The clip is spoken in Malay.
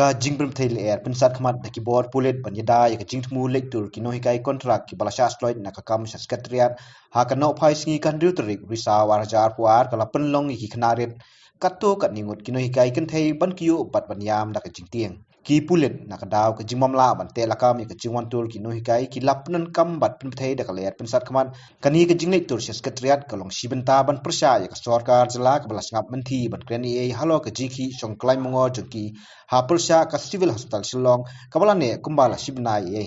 ka jing pynbthei lyer pynsat khmat da keyboard pulit banyada ya ka jing thmu lektur kino hikai kontrak ki balasha sloid na ka kam secretariat ha ka no phai singi kan riutrik risa warjar puar kala penlong hi khnaret katto kat ningut kino hikai kynthei ban Kyiuh pat banyam da ka jing tieng ki pulit na ka daw ka jing mamla ban te lakam ya ka jing wan tur kino hikai ki lapnan kam bat pynbthei da ka lyer pynsat khmat kani ka jing lektur secretariat ka long sibenta ban persya ya ka sarkar jala ka balas ngap menti ban kreni e halo ka jiki song klai mongo jengki ha persya ka civil hospital Shillong kabalane kumbala sibna ye